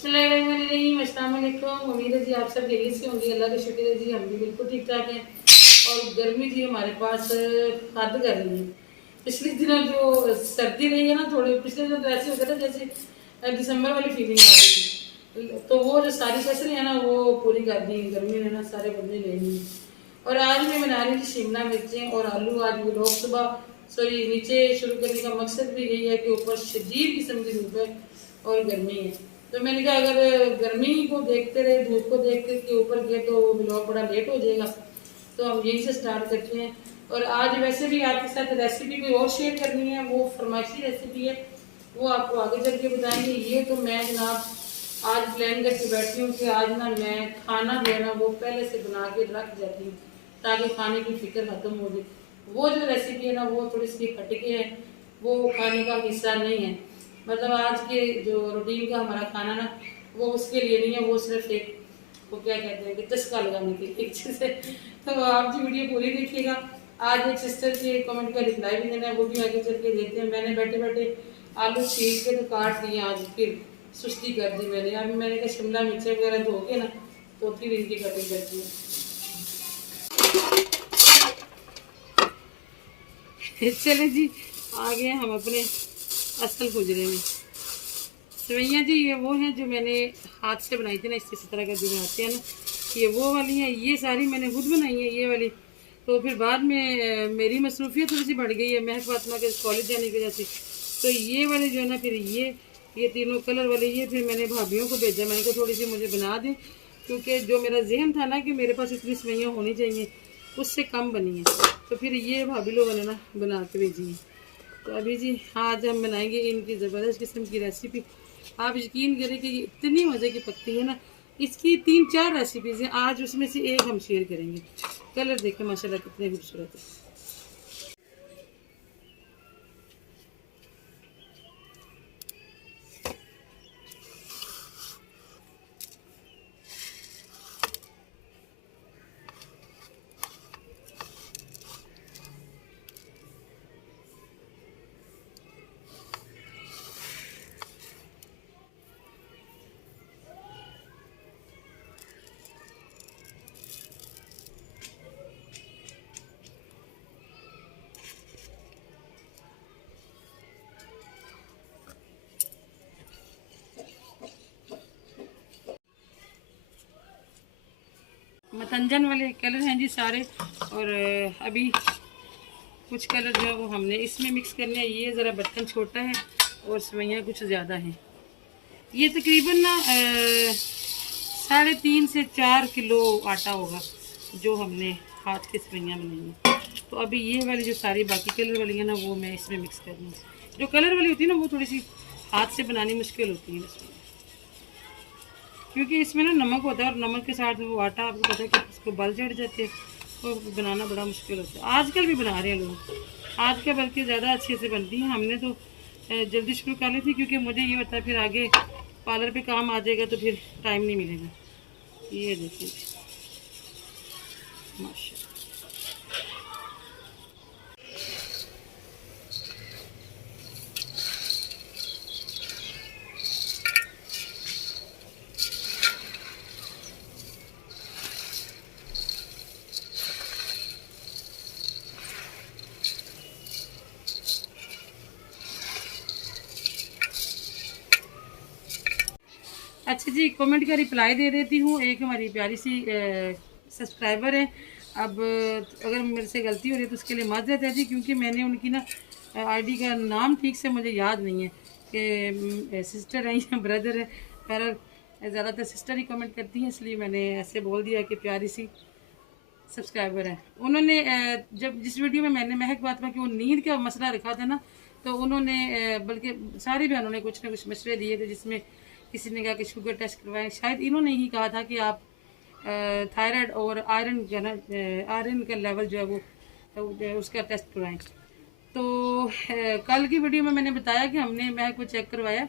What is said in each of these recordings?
बिस्मिल्लाहिर्रहमानिर्रहीम, अस्सलाम वालेकुम। उम्मीद है जी आप सब खैरियत से होंगे। अल्लाह का शुक्र है जी, हम भी बिल्कुल ठीक ठाक हैं। और गर्मी जी हमारे पास हद कर रही है। पिछले दिनों जो सर्दी रही है ना, थोड़ी पिछले दिनों तो ऐसे हो गया था जैसे दिसंबर वाली फीलिंग आ रही थी। तो वो जो सारी कसरें हैं ना वो पूरी कर दी गर्मी ने ना, सारे बंदे ले लिए। और आज मैं बना रही थी शिमला मिर्चें और आलू। आज वो लोग सुबह सॉरी नीचे शुरू करने का मकसद भी यही है कि ऊपर शदीद किस्म की धूप है और गर्मी है। तो मैंने कहा अगर गर्मी को देखते रहे, धूप को देखते के ऊपर गए तो ब्लॉग बड़ा लेट हो जाएगा, तो हम यहीं से स्टार्ट करते हैं। और आज वैसे भी आपके साथ रेसिपी कोई और शेयर करनी है, वो फरमाइशी रेसिपी है, वो आपको आगे चल के बताएंगे। ये तो मैं जनाब आज प्लान करके बैठी हूँ कि आज ना मैं खाना जो है ना वो पहले से बना के रख जाती हूँ ताकि खाने की फिक्र खत्म हो जाए। वो जो रेसिपी है ना वो थोड़ी सी हटके है, वो खाने का हिस्सा नहीं है। मतलब आज के जो रूटीन का हमारा खाना ना वो उसके लिए नहीं है, वो सिर्फ एक वो क्या कहते हैं कि चस्का लगाने के लिए एक चीज़ है। तो आप जी वीडियो पूरी देखिएगा। आज एक सिस्टर के कमेंट का रिप्लाई भी देना है, वो भी आगे चल के देते हैं। मैंने बैठे बैठे आलू छील के तो काट दिए, आज फिर सुस्ती कर दी मैंने। अभी मैंने कहा शिमला मिर्च वगैरह धो के ना तो फिर इनकी कटिंग करती हूँ। चले जी, आ गए हम अपने असल हुजरे में। सेवैयाँ जी ये वो हैं जो मैंने हाथ से बनाई थी ना, इस तरह का जो बनाते हैं ना, ये वो वाली हैं। ये सारी मैंने खुद बनाई है ये वाली। तो फिर बाद में मेरी मसरूफियत थोड़ी सी बढ़ गई है महक फातिमा के कॉलेज जाने की वजह से। तो ये वाले जो है ना फिर ये तीनों कलर वाले ये फिर मैंने भाभीियों को भेजा। मैंने कहा थोड़ी सी मुझे बना दें, क्योंकि जो मेरा जहन था ना कि मेरे पास इतनी सेवैयाँ होनी चाहिए, उससे कम बनी है। तो फिर ये भाभी लोगों ने ना बना के भेजी है। तो अभी जी आज हम बनाएंगे इनकी ज़बरदस्त किस्म की रेसिपी। आप यकीन करें कि ये इतनी मज़े की पकती है ना, इसकी 3-4 रेसिपीज़ हैं, आज उसमें से एक हम शेयर करेंगे। कलर देखें माशाल्लाह कितने खूबसूरत है। मतंजन वाले कलर हैं जी सारे। और अभी कुछ कलर जो है वो हमने इसमें मिक्स करने हैं। ये ज़रा बर्तन छोटा है और सेवैयाँ कुछ ज़्यादा हैं। ये तकरीबन ना 3.5 से 4 किलो आटा होगा जो हमने हाथ की सेवैयाँ बनाई हैं। तो अभी ये वाली जो सारी बाकी कलर वाली है ना वो मैं इसमें मिक्स कर दूँ। जो कलर वाली होती है ना वो थोड़ी सी हाथ से बनानी मुश्किल होती है इसमें, क्योंकि इसमें ना नमक होता है और नमक के साथ वो आटा आपको पता है कि उसको बल चढ़ जाते हैं और बनाना बड़ा मुश्किल होता है। आजकल भी बना रहे हैं लोग, आजकल बल्कि ज़्यादा अच्छे से बनती हैं। हमने तो जल्दी शुरू कर ली थी, क्योंकि मुझे ये होता है फिर आगे पार्लर पे काम आ जाएगा तो फिर टाइम नहीं मिलेगा। ये देखिए माशा। अच्छा जी, कमेंट का रिप्लाई दे देती हूँ। एक हमारी प्यारी सी सब्सक्राइबर है। अब अगर मेरे से गलती हो रही है तो उसके लिए माजरत है जी, क्योंकि मैंने उनकी ना आईडी का नाम ठीक से मुझे याद नहीं है कि सिस्टर है या ब्रदर है। पर ज़्यादातर सिस्टर ही कमेंट करती हैं, इसलिए मैंने ऐसे बोल दिया कि प्यारी सी सब्सक्राइबर है। उन्होंने जब जिस वीडियो में मैंने महक फातिमा की वो नींद का मसला रखा था ना, तो उन्होंने बल्कि सारी बहनों ने कुछ ना कुछ मशवरे दिए थे, जिसमें किसी ने कहा कि शुगर टेस्ट करवाएं। शायद इन्होंने ही कहा था कि आप थायराइड और आयरन का लेवल जो है वो उसका टेस्ट करवाएं। तो कल की वीडियो में मैंने बताया कि हमने महक को चेक करवाया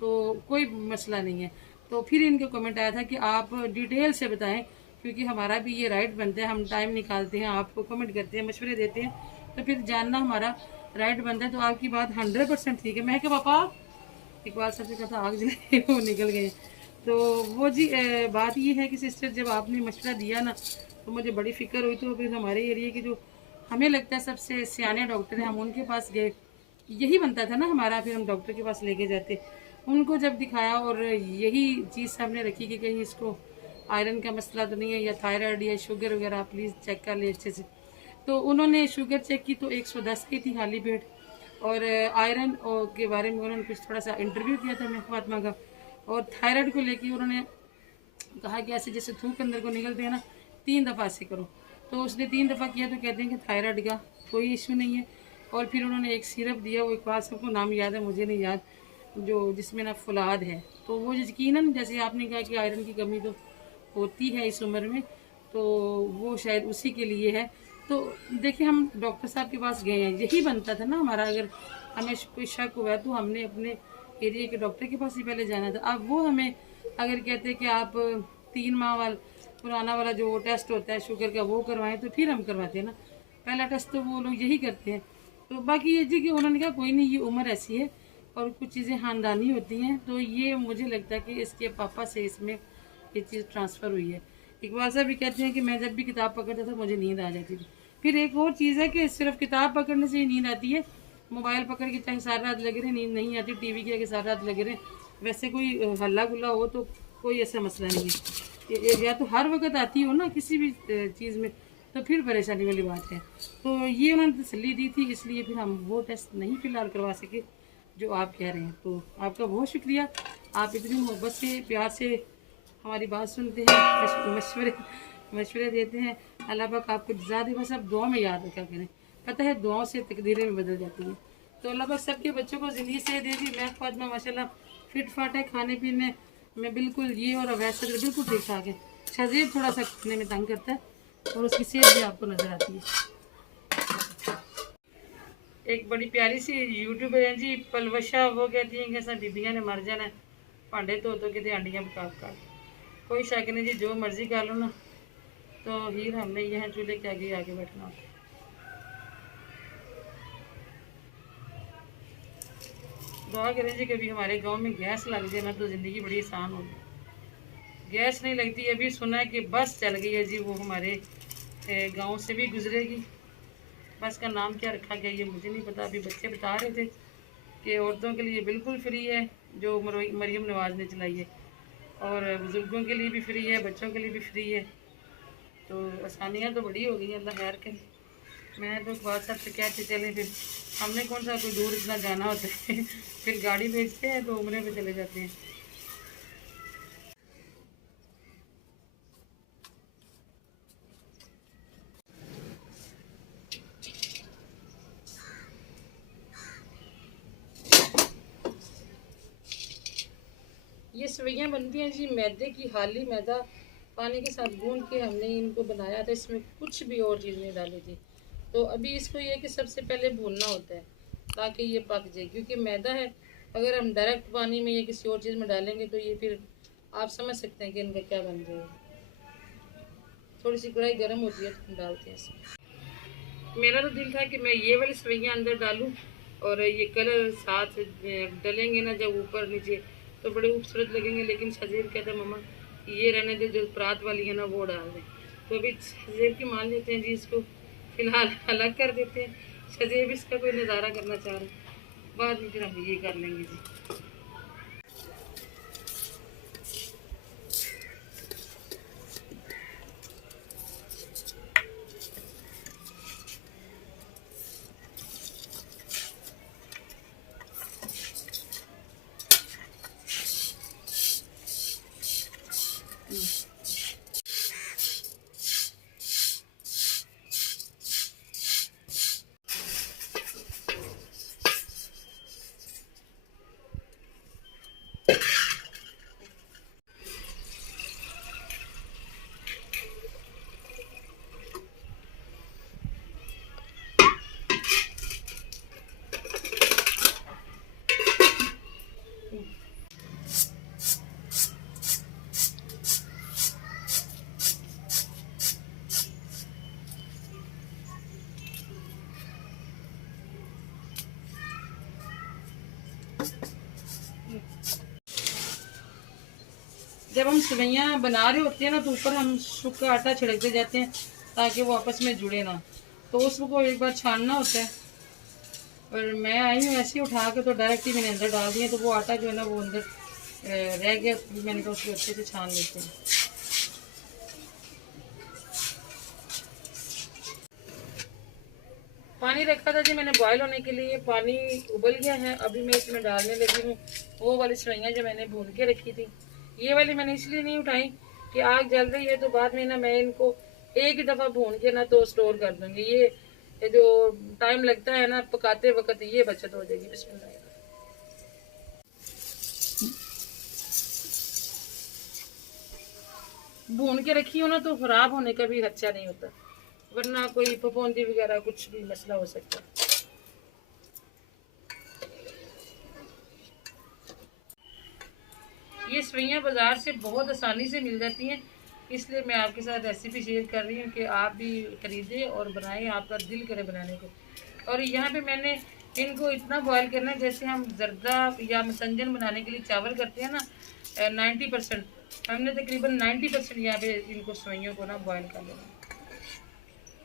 तो कोई मसला नहीं है। तो फिर इनका कमेंट आया था कि आप डिटेल से बताएं, क्योंकि हमारा भी ये राइट बनता है, हम टाइम निकालते हैं, आपको कमेंट करते हैं, मशवरे देते हैं, तो फिर जानना हमारा राइट बनता है। तो आपकी बात 100% ठीक है। मैं क्या पापा इकबाल सर से कहा था आग जले वो निकल गए। तो वो जी बात ये है कि सिस्टर जब आपने मशवरा दिया ना तो मुझे बड़ी फ़िक्र हुई। तो फिर हमारे एरिया के जो हमें लगता है सबसे सियाने डॉक्टर हैं, हम उनके पास गए। यही बनता था ना हमारा, फिर हम डॉक्टर के पास लेके जाते। उनको जब दिखाया और यही चीज़ सामने रखी कि कहीं इसको आयरन का मसला तो नहीं है या थायराइड या शुगर वगैरह, आप प्लीज़ चेक कर ले अच्छे से। तो उन्होंने शुगर चेक की तो 110 की थी खाली पेट। और आयरन और के बारे में उन्होंने कुछ थोड़ा सा इंटरव्यू किया था मैं फातिमा का। और थायराइड को लेके उन्होंने कहा कि ऐसे जैसे थूक अंदर को निकलते हैं ना, 3 दफ़ा ऐसे करो। तो उसने 3 दफ़ा किया तो कहते हैं कि थायराइड का कोई इशू नहीं है। और फिर उन्होंने एक सिरप दिया, वो एक बात सबको नाम याद है, मुझे नहीं याद, जो जिसमें ना फुलाद है। तो वो यकीनन जैसे आपने कहा कि आयरन की कमी तो होती है इस उम्र में, तो वो शायद उसी के लिए है। तो देखिए हम डॉक्टर साहब के पास गए हैं, यही बनता था ना हमारा। अगर हमें कोई शक हुआ तो हमने अपने एरिया के डॉक्टर के पास ही पहले जाना था। अब वो हमें अगर कहते कि आप 3 माह वाला पुराना वाला जो टेस्ट होता है शुगर का वो करवाएं, तो फिर हम करवाते हैं ना। पहला टेस्ट तो वो लोग यही करते हैं। तो बाकी ये जी कि उन्होंने कहा कोई नहीं, ये उम्र ऐसी है और कुछ चीज़ें ख़ानदानी होती हैं। तो ये मुझे लगता है कि इसके पापा से इसमें ये चीज़ ट्रांसफ़र हुई है। इकबाल साहब भी कहते हैं कि मैं जब भी किताब पकड़ता था मुझे नींद आ जाती थी। फिर एक और चीज़ है कि सिर्फ किताब पकड़ने से ही नींद आती है, मोबाइल पकड़ के चाहे सारी रात लगे रहे नींद नहीं आती, टीवी के आगे सारी रात लगे रहे। वैसे कोई हल्ला गुल्ला हो तो कोई ऐसा मसला नहीं है। या तो हर वक्त आती हो ना किसी भी चीज़ में, तो फिर परेशानी वाली बात है। तो ये उन्होंने तसल्ली दी थी, इसलिए फिर हम वो टेस्ट नहीं फ़िलहाल करवा सके जो आप कह रहे हैं। तो आपका बहुत शुक्रिया, आप इतनी मोहब्बत से प्यार से हमारी बात सुनते हैं, मशवरे देते हैं। अल्लाह पाक आपको ज़्यादा बस आप दुआ में याद रखा करें। पता है दुआओं से तकदीरें में बदल जाती हैं। तो अल्लाह पाक सबके बच्चों को ज़िंदगी से दे दी। मैं फातिमा माशाल्लाह फिट फाट है, खाने पीने में बिल्कुल ये और वैसे तो बिल्कुल ठीक ठाक है। शजीब थोड़ा सा खाने में तंग करता है और उसकी सेहत भी आपको नज़र आती है। एक बड़ी प्यारी सी यूट्यूबर है जी पलवशा, वो कहती हैं कि ऐसा बीबियाँ ने मर जाना है भांडे धो के आंडियाँ पका। कोई शक नहीं जी, जो मर्ज़ी कर लो ना, तो हीर हमने यहाँ चूल्हे के आगे आगे बैठना होता है। दुआ करें जी कभी हमारे गांव में गैस लग जाए ना तो ज़िंदगी बड़ी आसान होगी। गैस नहीं लगती, अभी सुना है कि बस चल गई है जी, वो हमारे गांव से भी गुजरेगी। बस का नाम क्या रखा गया ये मुझे नहीं पता। अभी बच्चे बता रहे थे कि औरतों के लिए बिल्कुल फ्री है, जो मरियम नवाज़ ने चलाई है, और बुज़ुर्गों के लिए भी फ्री है, बच्चों के लिए भी फ्री है। तो आसानियाँ तो बड़ी हो गई, अल्लाह खैर करे। मैं तो बात साहब से कहते चले, फिर हमने कौन सा कोई दूर इतना जाना होता है फिर गाड़ी भेजते हैं तो उम्रे पे चले जाते हैं। ये सवैयाँ बनती हैं जी मैदे की, हाली मैदा पानी के साथ गूंद के हमने इनको बनाया था। इसमें कुछ भी और चीज़ नहीं डाली थी। तो अभी इसको ये है कि सबसे पहले भूनना होता है ताकि ये पक जाए, क्योंकि मैदा है। अगर हम डायरेक्ट पानी में या किसी और चीज़ में डालेंगे तो ये फिर आप समझ सकते हैं कि इनका क्या बन जाएगा। थोड़ी सी कढ़ाई गर्म होती है तो हम डालते हैं इसमें। मेरा तो दिल था कि मैं ये वाली सवैयाँ अंदर डालूं और ये कलर साथ डलेंगे ना जब ऊपर नीचे तो बड़े खूबसूरत लगेंगे, लेकिन शजीर कहता है मम्मा ये रहने दे, जो परात वाली है ना वो डाल दें। तो अभी शजीर की मान लेते हैं जी, इसको फ़िलहाल अलग कर देते हैं। शजीर भी इसका कोई नज़ारा करना चाह रहे हैं, बाद में फिर हम ये कर लेंगे जी। जब हम सेवइयाँ बना रहे होते हैं ना तो ऊपर हम सूखा आटा छिड़कते जाते हैं ताकि वो आपस में जुड़े ना, तो उसको एक बार छानना होता है। और मैं आई हूँ ऐसे ही उठा के तो डायरेक्ट ही मैंने अंदर डाल दिया, तो वो आटा जो है ना वो अंदर रह गया, मैंने कहा उसको अच्छे से छान लेते हैं। पानी रखा था जी मैंने बॉयल होने के लिए, पानी उबल गया है। अभी मैं इसमें डालने लगी हूँ वो वाली सेवइयाँ जो मैंने भून के रखी थी। ये वाली मैंने इसलिए नहीं उठाई कि आग जल रही है तो बाद में ना मैं इनको एक ही दफ़ा भून के ना तो स्टोर कर दूँगी। ये जो टाइम लगता है ना पकाते वक्त, ये बचत हो जाएगी। बिस्मिल्लाह। भून के रखी हो ना तो खराब होने का भी खर्चा नहीं होता, वरना कोई फफूंदी वगैरह कुछ भी मसला हो सकता है। ये सेवइयाँ बाज़ार से बहुत आसानी से मिल जाती हैं, इसलिए मैं आपके साथ रेसिपी शेयर कर रही हूँ कि आप भी खरीदें और बनाएं, आपका दिल करे बनाने को। और यहाँ पे मैंने इनको इतना बॉयल करना है जैसे हम जर्दा या मसंजन बनाने के लिए चावल करते हैं ना, 90%, हमने तकरीबन 90% यहाँ पे इनको सेवइयों को ना बॉयल कर लेना है।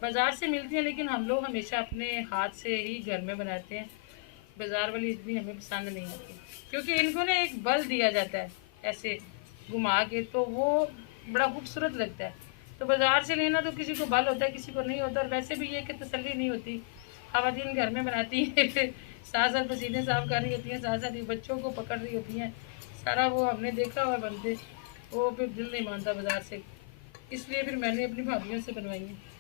बाज़ार से मिलती हैं लेकिन हम लोग हमेशा अपने हाथ से ही घर में बनाते हैं। बाज़ार वाली इतनी हमें पसंद नहीं आती, क्योंकि इनको ना एक बल दिया जाता है ऐसे घुमा के, तो वो बड़ा खूबसूरत लगता है। तो बाज़ार से लेना तो किसी को बल होता है, किसी को नहीं होता। और वैसे भी ये कि तसल्ली नहीं होती, ख़वातीन घर में बनाती है साथ साथ पसीने साफ कर रही होती हैं, साथ साथ बच्चों को पकड़ रही होती हैं, सारा वो हमने देखा हुआ बनते, वो फिर दिल नहीं मानता बाज़ार से, इसलिए फिर मैंने अपनी भाभीयों से बनवाई है।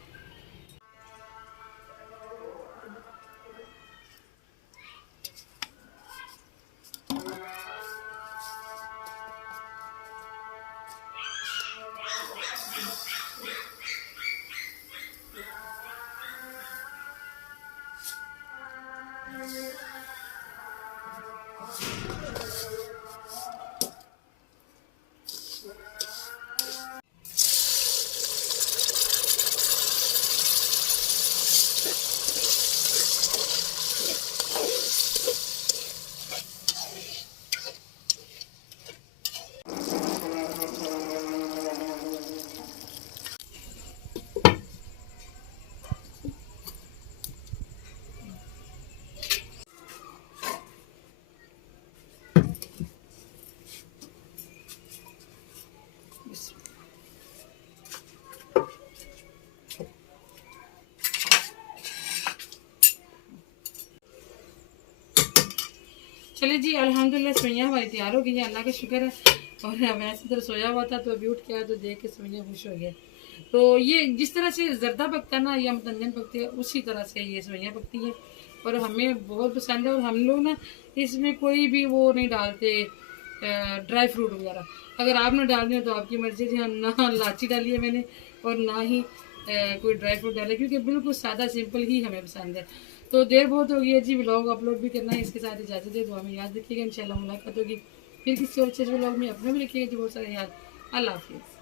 चलिए जी, अल्हम्दुलिल्लाह सेवइयाँ हमारी तैयार हो गई है, अल्लाह का शुक्र है। और मैं ऐसी तरह सोया हुआ था तो अभी उठ के आया तो देख के सेवइयाँ खुश हो गया। तो ये जिस तरह से जर्दा पकता है ना या मतंजन पकती है, उसी तरह से ये सेवइयाँ पकती है और हमें बहुत पसंद है। और हम लोग ना इसमें कोई भी वो नहीं डालते ड्राई फ्रूट वगैरह। अगर आपने डालनी हो तो आपकी मर्जी थी, हम ना इलायची डाली है मैंने और ना ही कोई ड्राई फ्रूट डाले, क्योंकि बिल्कुल सादा सिंपल ही हमें पसंद है। तो देर बहुत हो गई है जी, व्लॉग अपलोड भी करना है, इसके साथ इजाज़त दे, दुआ में याद रखिएगा। इंशाल्लाह मुलाकात होगी फिर किसी और अच्छे व्लॉग में, अपने भी रखिएगा जी बहुत सारे याद। अल्लाह हाफिज़।